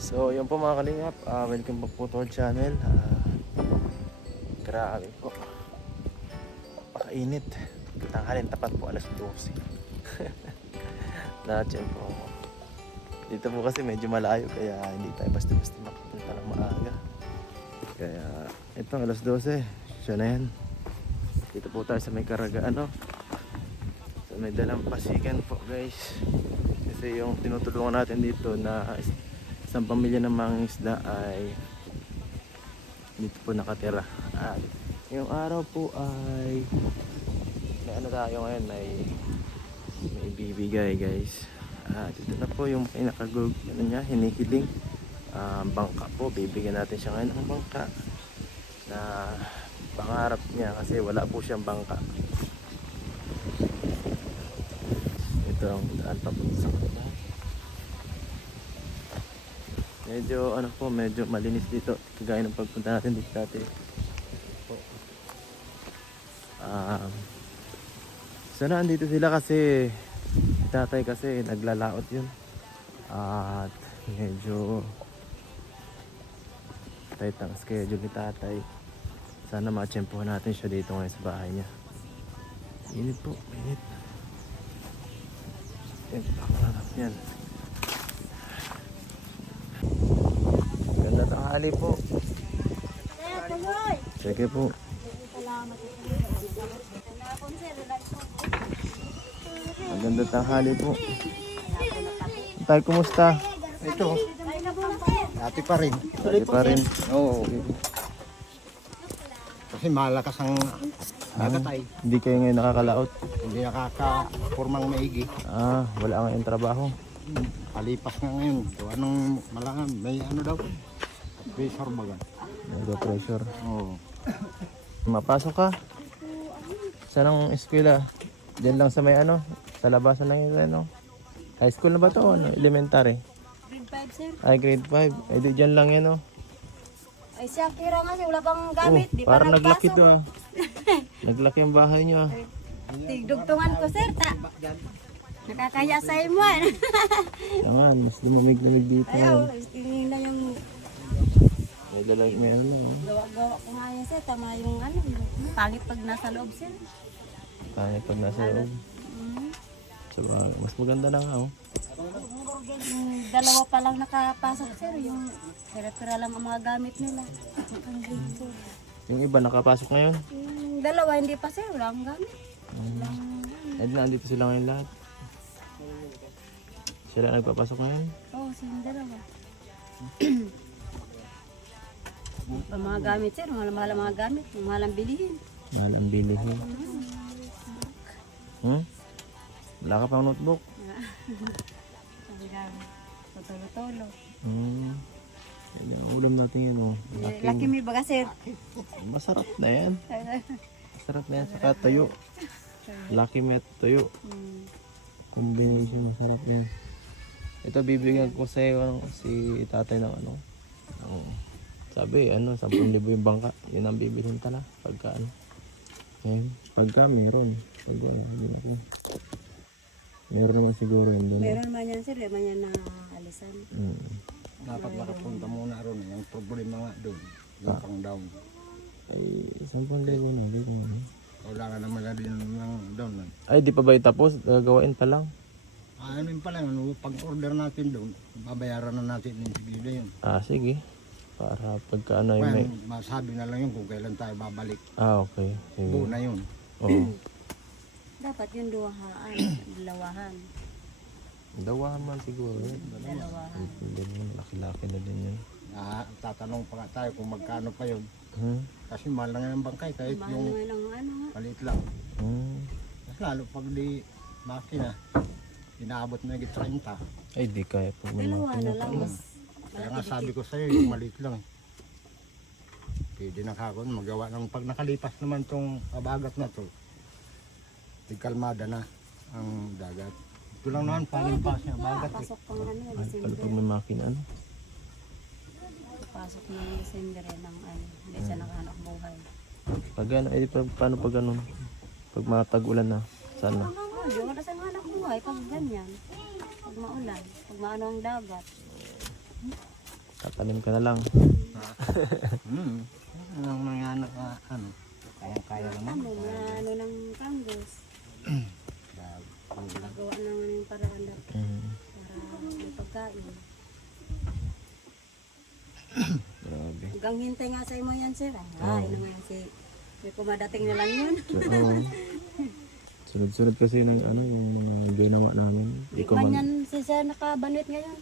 So, yun po mga kalingap. Ah, welcome back po to our channel. Ah, grabe po. Pakainit. Tanghalin tapat po alas 12. Lahat yan po. Dito po kasi medyo malayo kaya hindi tayo basta-basta makapunta ng maaga. Kaya ito alas 12. Siya na yan. Dito po tayo sa may karaga ano. Sa may dalang pasigan po guys. Kasi yung tinutulungan natin dito na isang pamilya ng mga isda ay dito po nakatira. At yung araw po ay may ano tayo ngayon may may bibigay guys. At ito na po yung pinakagug ano niya, hinihiling ah, bangka po. Bibigyan natin siya ngayon ng bangka na pangarap niya kasi wala po siyang bangka. Ito ang daan papunta sa kanila. Medyo ano po, medyo malinis dito. Kagaya ng pagpunta natin dito dati. Um, sana andito sila kasi si tatay kasi naglalaot yun. At medyo tight ang schedule ni tatay. Sana matsyempohan natin siya dito ngayon sa bahay niya. Init po, init. Yan, pangarap yan. Tanghali po. Sige po. Maganda tanghali po. Tay, kumusta? Ito, dati pa rin. Sige pa rin. Oo. Kasi malakas ang nagatay. Hindi kayo ngayon nakakalaot. Hindi nakaka-formang maigi. Ah, wala ngayong trabaho. Palipas nga ngayon. So, anong malangan? May ano daw? Pressure baga. Mega pressure. Oo. Mapasok ka. Saan ang eskwela? Diyan lang sa may ano? Sa labasan lang yun ano? High school na ba to? o Ano? Elementary? Grade 5, sir. Ay, grade 5. Ay, di dyan lang yan oh. Ay, siya kira nga, sir. Wala pang gamit. Oh, Di pa parang naglaki nagpasok. to ah. naglaki yung bahay niyo ah. Tigdugtungan ko, sir. Ta. Nakakaya sa imo. eh. Yan, mas lumamig-lamig dito. Ayaw, tingin na yung Dalag, may ano lang oh. gawa-gawa ko nga yan, sir. Tama yung ano. Pangit pag nasa loob, sir. Kaya pag nasa loob. Mhm. So, ah, mas maganda na nga oh. Yung dalawa pa lang nakapasok, sir. Yung pera-pera lang ang mga gamit nila. Ang. Yung iba nakapasok ngayon. Yung dalawa, hindi pa, sir. Wala akong gamit. Walang Eh, nandito sila ngayon lahat. Sila nagpapasok ngayon. Oo, oh, silang dalawa. Ang mga gamit, sir. Mahal-mahal ang mga gamit. Mahal ang bilihin. Mahal ang bilihin. Hmm? Wala ka pang notebook? Tutulo-tulo. Hmm. Yan ulam natin yan oh. Eh, Laki may baga, sir. Masarap na yan. Masarap na yan. Saka tuyo. Lucky met tuyo. Hmm. Combination. Masarap yan. Ito bibigyan ko sa iyo si tatay ng ano. Ng, sabi ano, 10,000 yung bangka. Yun ang bibilhin ka na. Pagka ano. Ayan. Pagka meron. Pagka hindi na ko. Meron naman siguro yun doon. Meron naman yan, sir. Meron yan na alisan. Mm. Dapat nakapunta muna ron. Yung problema nga doon. Yung pang down. Ay, 10,000 na. Dito na. Wala ka naman na din ng down. Ay, di pa ba tapos? Gagawain pa lang. Ah, Ano yun pala, ano, pag-order natin doon, babayaran na natin ng sigila yun. Ah, sige. Para pagka ano yung may... masabi na lang yun kung kailan tayo babalik. Ah, okay. Sige. Buo na yun. Oo. Dapat yung duwahaan. dalawahan. Dawahan man siguro yun. Dalawahan. Hindi naman, laki-laki na din yun. Ah, tatanong pa nga tayo kung magkano pa yun. Hmm? Kasi mahal lang yung bangkay kahit Mahal yung naman ang ano. nga. maliit lang. Hmm. Mas lalo pag di makina, inaabot na higit 30. Ay, di kaya pag may Dalawa makina na lang. pa. Mas Kaya nga sabi ko sa'yo, yung maliit lang. eh. Pwede na kakon, magawa ng pag nakalipas naman tong abagat na to. Tigkalmada na ang dagat. Ito lang naman, palimpas niya, abagat eh. pasok pang ano, Ay, pala December. pag may makina, ano? Pasok ng December eh, ng ano. Hindi siya nakahanap buhay. Pag ano, eh, pa, paano pag ano? Pag matag-ulan na, sana? Oh, di mo na sa hanap buhay pag ganyan. Pag maulan. Pag maano ang dagat. Tanim ka na lang. Hmm. Anong mga ano, ah, ano, kaya-kaya naman. Ano, mga ano ng kanggos. Magawa naman yung paraan na Mm. para may pagkain. Grabe. Hanggang hintay nga sa imo yan, sir. Ay, ano nga yan si... May kumadating na lang yun. So, oo. Sunod-sunod kasi ng ano, yung mga ginawa namin. Di Ikaw man man. yan si sir nakabanwit ngayon.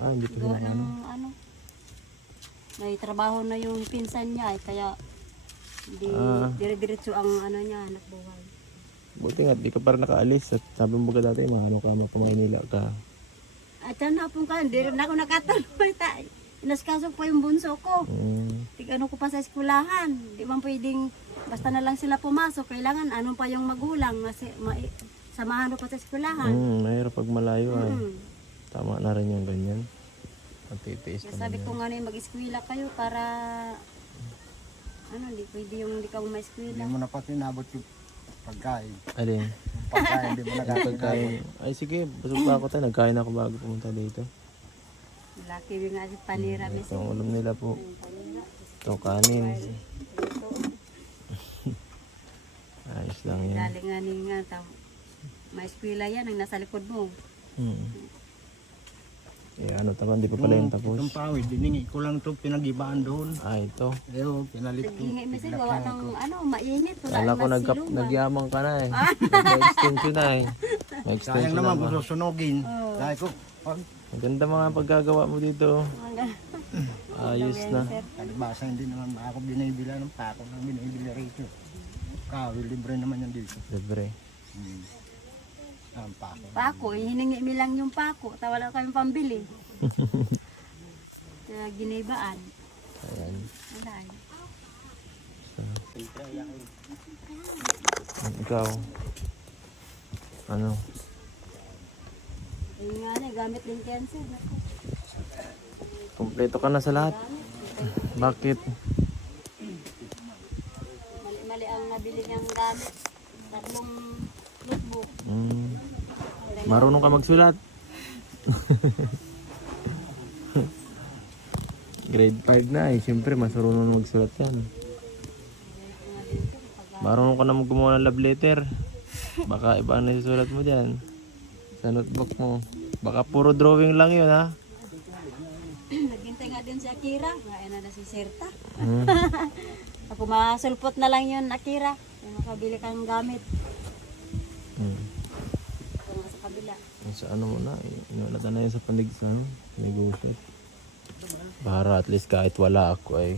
Ah, hindi pa Gawa ng ano. ano. May trabaho na yung pinsan niya, eh, kaya di Ah. dire-diretso ang ano niya, anak buhay. Buti nga, di ka parang nakaalis. At sabi mo ka dati, mahalo ka kumain nila ka. At na po ka, di rin ako nakatulog. Ta- Inaskaso po yung bunso ko. Mm. Tig ano ko pa sa eskwelahan. Di man pwedeng basta na lang sila pumasok. Kailangan ano pa yung magulang. Mas, ma, samahan mo pa sa eskwelahan. Mm, mahirap pag malayo ay. Mm. Tama na rin yung ganyan. Matitiis naman sabi yan. ko nga na mag-eskwela kayo para ano, di pwede yung hindi ka Hindi ma-eskwela. mo na pati nabot yung pagkain. Alin? Yung pagkain, hindi mo na Yung pagkain. Ay sige, busog pa ako tayo. Nagkain ako bago pumunta dito. Laki yung nga si panira Ito misi. ang ulam nila po. Yung panira. Ito kanin. Ito, Ayos lang yan. galing nga ni nga tam. Ma-eskwela yan ang nasa likod mo. Hmm. Eh ano tama, hindi pa pala yung tapos. Itong pawis, diningi ko lang ito pinagibaan doon. Ah, ito. Eyo, pinalit ko. Hingi misi gawa ng ano, mainit. Wala Kala ko nagkap, nagyamang ka na eh. Nag-extension na eh. May Sayang extension naman na kung susunogin. Oo. Dahil ko, pag Maganda mga pagkagawa mo dito. Ayos na. kalibasa hindi naman ako binibila ng pako nang binibila rito. Kawi, libre naman yan dito. Libre. Hmm. Ang pako. Pako, eh, hiningi mi lang yung pako. Ta wala kami pambili. Kaya ginibaan. Ayan. Wala eh. Ikaw. Ano? Ayun nga na, gamit din cancer. Kompleto ka na sa lahat. Bakit? Mali-mali ang nabili niyang gamit. Tatlong notebook. Mm. Marunong ka magsulat. Grade 5 na eh. Siyempre, marunong na magsulat yan. Marunong ka na gumawa ng love letter. Baka iba ang nasusulat mo dyan. Sa notebook mo. Baka puro drawing lang yun ha. Naghintay nga din si Akira. Ngayon na na si Sirta. Hmm. Ako masulpot na lang yun, Akira. Yung makabili kang gamit. Hmm. Kung sa kabila. Yung Sa ano mo na, inulatan na yun sa panig sa ano, negosyo. Para at least kahit wala ako ay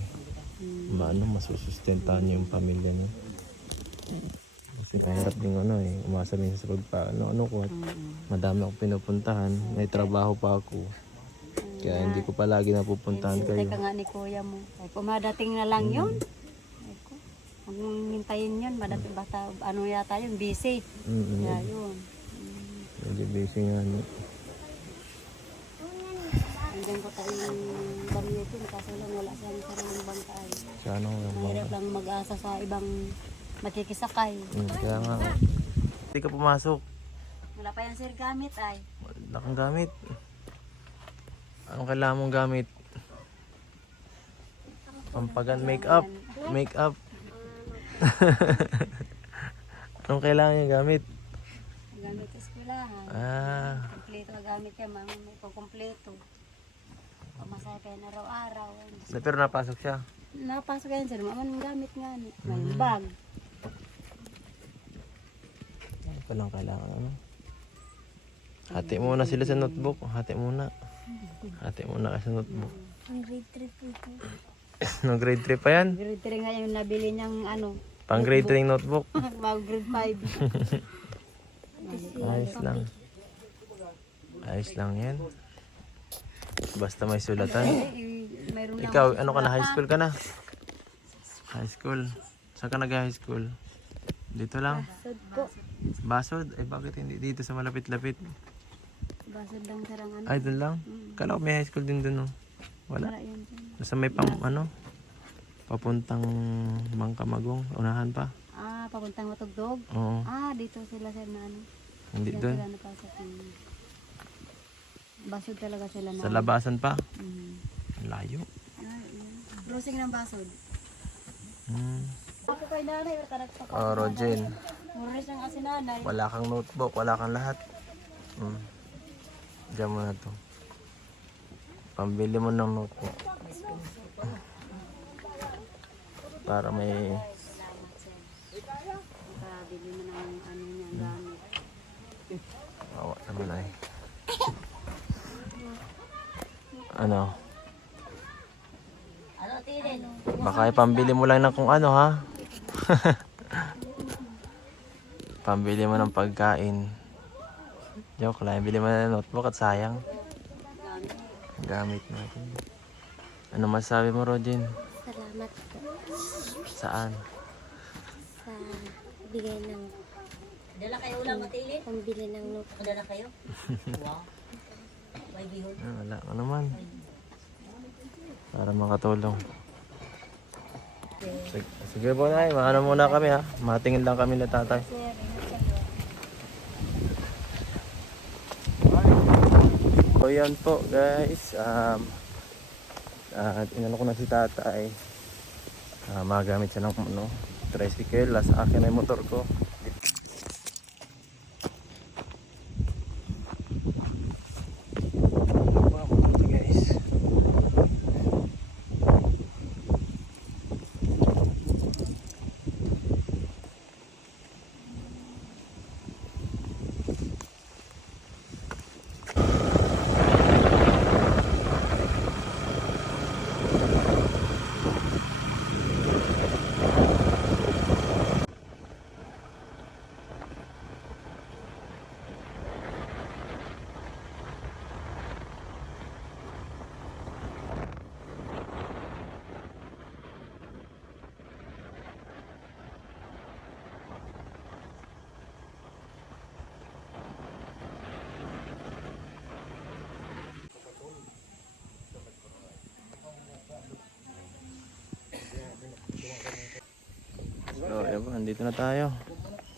maano, masusustentahan yung pamilya niyo. Kasi mahirap din ano eh, umasa rin sa pagpaano ano ko at madami akong pinupuntahan, may trabaho pa ako. Kaya hindi ko palagi napupuntahan Hintay kayo. ka nga ni kuya mo. Ay, kung madating na lang yun. Huwag mong hintayin yun. Madating basta ano yata yun, busy. Mm Kaya yun. Medyo busy nga ano. Hanggang ko tayo yung gamitin kaso lang wala siyang sariling bangkaan. Sa ano. Mahirap lang mag-asa sa ibang makikisakay. Mm, kaya nga. Hindi ka pumasok. Wala pa yan sir gamit ay. Wala kang gamit. Anong kailangan mong gamit? Pampagan make-up. Make-up. Anong kailangan yung gamit? Gamit eskwelahan. Ah, Kompleto gamit yan, ma'am. May kumpleto. Pamasahe kayo na araw-araw. na, pero napasok siya. Napasok yan sir, ma'am. Anong gamit nga? May bag. Ano pa lang kailangan ano? Hati muna sila sa notebook. Hati muna. Hati muna ka sa notebook. Ang grade 3 po ito. no grade 3 pa yan? Grade 3 nga yung nabili niyang ano, Pang grade 3 notebook. mga grade 5. Ayos lang. Ayos lang yan. Basta may sulatan. Ikaw, ano ka na? High school ka na? High school. Saan ka nag-high school? Dito lang? basod po. Basod? Eh bakit hindi dito sa malapit-lapit? Basod lang sir ang ano. Ay, doon lang? Kala ko may high school din doon, no? Wala. Wala yan sir. Nasa may pam, ano? Papuntang Mangkamagong. Unahan pa? Ah, papuntang Matugdog. Oo. Ah, dito sila na ano. Hindi doon. Basod talaga sila na. Sa labasan pa? Mm. Layo. Crossing ng basod. Hmm. Ako kay nanay. Oh, Rojen. Mura siyang kasi nanay. Wala kang notebook, wala kang lahat. Hmm. Diyan mo na to. Pambili mo ng notebook. Para may Kabili mo ng ano. Awa naman ay. Ano? Ano, Tilin? Baka ipambili mo lang ng kung ano ha. Pambili mo ng pagkain. Joke lang, bili mo na ng notebook at sayang. Gamit natin. Ano masabi mo, Rodin? Salamat po Saan? sa bigay ng Dala kayo ulang matilin? pambili ng note. Dala kayo? Wow. May bihon. Ah, wala ka naman. Para makatulong. Sige, sige po na, maano muna kami ha. Matingin lang kami na tatay. So yan po guys. Um, at inano ko na si tatay. Ah, magamit siya ng ano, tricycle. Sa akin ay motor ko. guys. So, ayun andito na tayo.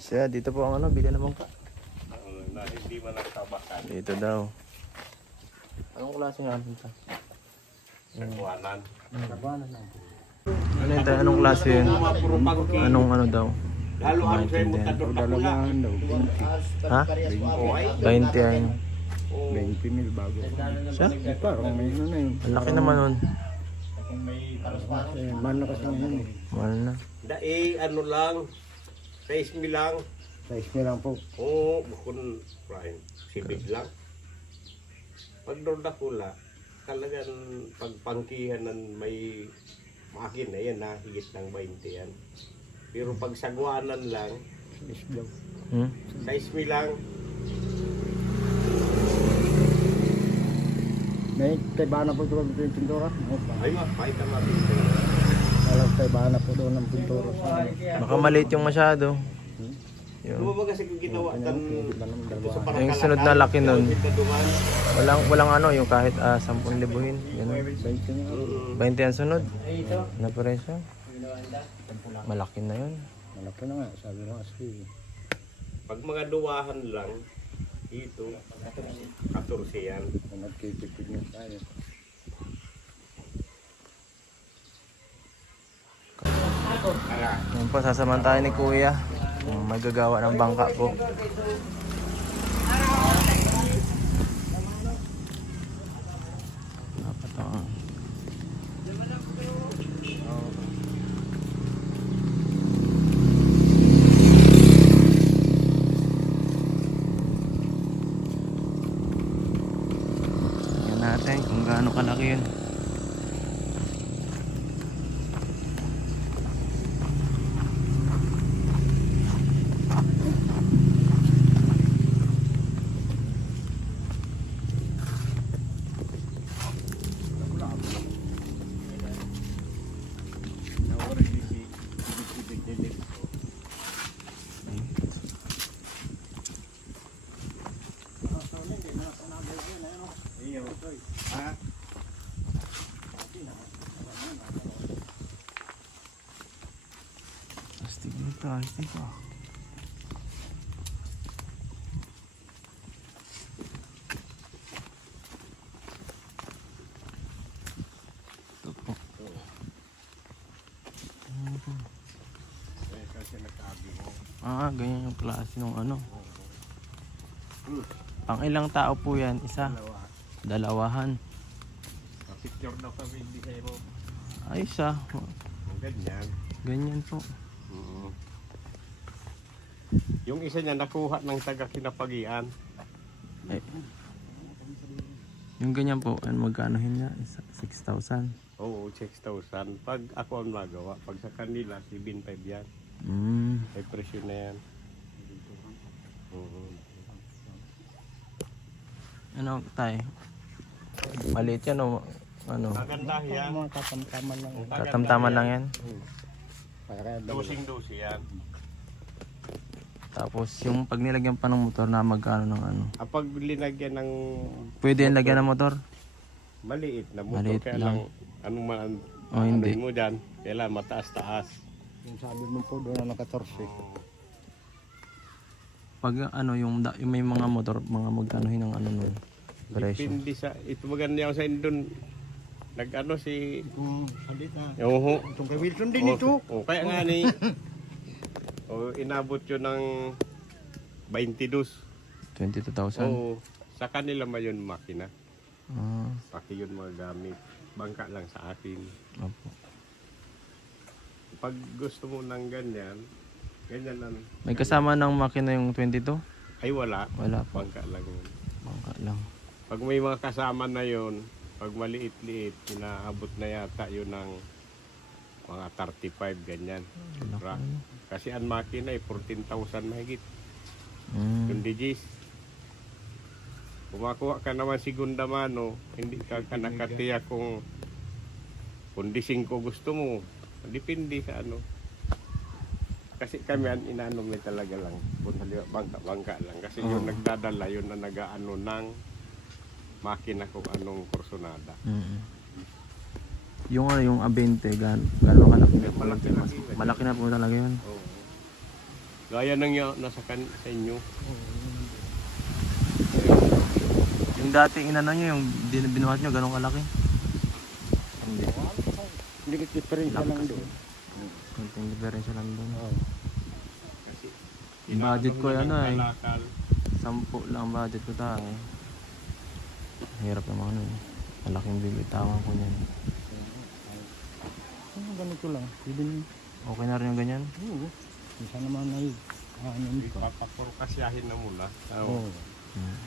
Siya, dito po ang ano, bili naman po. Dito daw. Anong klase nga punta? Sagwanan. Ano yun tayo? Anong klase yun? Anong ano daw? Maintindihan. Dalawahan daw. Ha? 20 ay. 20 mil bago. Siya? Parang may ano na yun. Ang laki naman nun. Mahal na kasi ngayon eh. Mahal na. Dai ano lang, size mi lang, Size niya lang po. o bukun prime, sibig lang. Pag doon pula, talagang pagpangkihan ng may makin na yan na higit ng 20 yan. Pero pag sagwanan lang. Hmm? size mi lang, May kaibahan na po doon yung pintura. ayun, kahit ang mabiste. Alam kaibahan na po doon ng pintura sa Baka maliit yung masyado. Yun. Lumabaga kasi kung ginawa tan? Yung sunod na laki nun. Walang, walang ano, yung kahit uh, 10 libuhin. Ganun. 20 niya. 20 ang sunod. Na presyo. Malaki na yun. Malaki na nga. Sabi ko kasi. Pag mga duwahan lang, ito, 14 yan. Nagkitipid na tayo. Yan po, sasaman tayo ni Kuya. Magagawa ng bangka po. Dapat ang... Ayan po. Ito po. Ayan. Ah, ganyan yung klase ng ano. Pang ilang tao po yan? Isa? Dalawahan. Picture na kami, hindi kayo. Ay, isa. Ganyan. Ganyan po. Oo. Yung isa niya nakuha ng taga kinapagian. Yung ganyan po, ano magkano niya? Isa, 6,000. Oo, 6,000. Pag ako ang magawa, pag sa kanila, 7,500 yan. Mm. May presyo na yan. Oo. Ano, tay? Maliit yan o ano? Maganda yan. Katamtaman lang. Katamtaman lang yan. Para Dosing-dosi yan. Tapos yung pag nilagyan pa ng motor na magkano ng ano? Ah, pag linagyan ng Pwede yan lagyan ng motor? maliit na motor, Maliit kaya lang. lang, ano man ang O hindi. ano mo dyan, kailan mataas-taas. Yung sabi mo po doon na nakatorse. Pag ano yung, yung may mga motor, mga magkano ng ano nun? Presyo. Depende sa, ito maganda yung sa Indon, nag-ano si, Kung salit na. oo, Itong kay Wilson din ito. Oh, kaya nga ni, oh, inabot yun ng 22. 22,000? Oo, sa kanila man yun makina. Ah, Paki yun mga gamit. Bangka lang sa akin. opo. Pag gusto mo ng ganyan, ganyan lang. May kasama ng makina yung 22? Ay wala, Wala po. bangka lang yun. Bangka lang. Pag may mga kasama na yun, pag maliit-liit, inaabot na yata yun ng mga 35 ganyan. Ano. Kasi ang makina ay 14,000 mahigit. Mm. Yung digis. Kung makuha ka naman si Gundamano, hindi ka ka nakatiya kung kundising ko gusto mo. Depende sa ano. Kasi kami an inaano may talaga lang. Bunhali bangka bangka lang. Kasi yung Oo. nagdadala yun na nagaano ng makina kung anong kursonada. Mm. Yung ano, yung A20, gan gano'n kalaki na po? Malaki Mas, na. malaki na po talaga yun. Oo. Gaya ng yung nasa kan sa inyo. Yung dating inano nyo, yung din- binuhat nyo, gano'ng kalaki? Hindi. Hindi ka diferensya lang doon. Konting diferensya lang doon. Oo. Kasi budget ko, ano eh. Sampu lang ang budget ko tayo. Hirap naman ano eh. Malaking bibitawan ko niyan. Ah, ganito lang. Pwede na. Okay na rin yung ganyan? Oo. Isa naman ay ano ka. Ipapapurkasyahin na muna. Oo. Mm.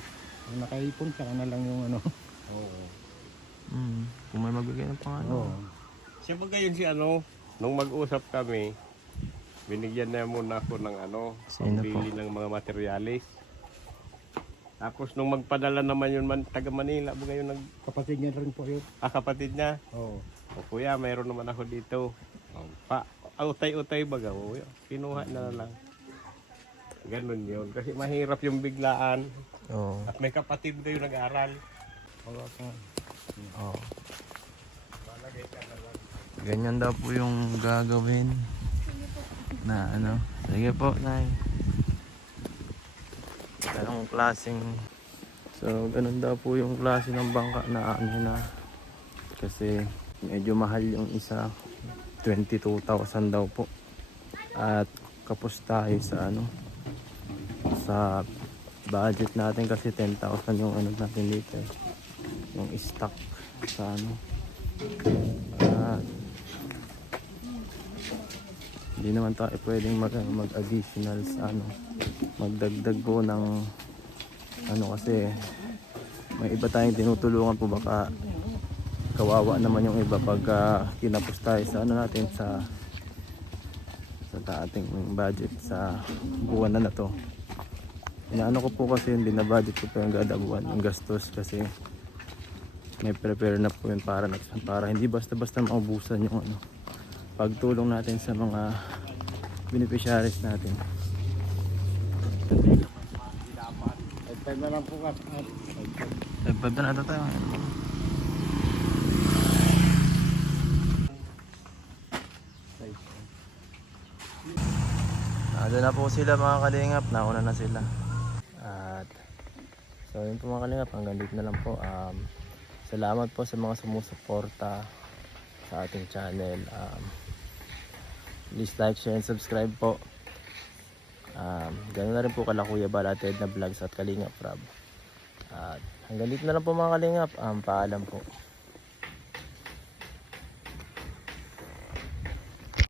Kung nakaipon, saka na lang yung ano. Oo. Mm. Kung may magbigay ng pangano. Oo. Siya ba gayon si ano, nung mag-usap kami, binigyan na muna ako ng ano, pambili ng mga materialis. Tapos nung magpadala naman yun man, taga Manila, ba gayon nag, Kapatid niya rin po yun. ah, kapatid niya, Oo. O kuya, mayroon naman ako dito. O, pa, utay-utay baga, o, kinuha na lang. Ganun yun, kasi mahirap yung biglaan. Oo. At may kapatid kayo nag-aral. Wala ka. Oo. Ganyan daw po yung gagawin. Na ano. Sige po, Nay. Ganong klaseng... So, ganun daw po yung klase ng bangka na ano na. Kasi medyo mahal yung isa. 22,000 daw po. At kapos tayo sa ano sa budget natin kasi 10,000 yung ano natin dito yung stock sa ano at hindi naman tayo pwedeng mag, mag additional sa ano magdagdag po ng ano kasi may iba tayong tinutulungan po baka kawawa naman yung iba pag ah, kinapos tayo sa ano natin sa sa ating budget sa buwan na na to inaano ko po kasi yung binabudget ko pa yung gada buwan yung gastos kasi may prepare na po yun para next para hindi basta-basta maubusan yung ano pagtulong natin sa mga beneficiaries natin Five na lang po ka. Five time. 5 na ata tayo Nado na po sila mga kalingap, nauna na sila. At so yun po mga kalingap, hanggang dito na lang po. Um, salamat po sa mga sumusuporta sa ating channel. Um, please like, share, and subscribe po. Um, ganun na rin po kala Kuya Balated na vlogs at Kalingap Rob. At hanggang dito na lang po mga Kalingap. Um, paalam po.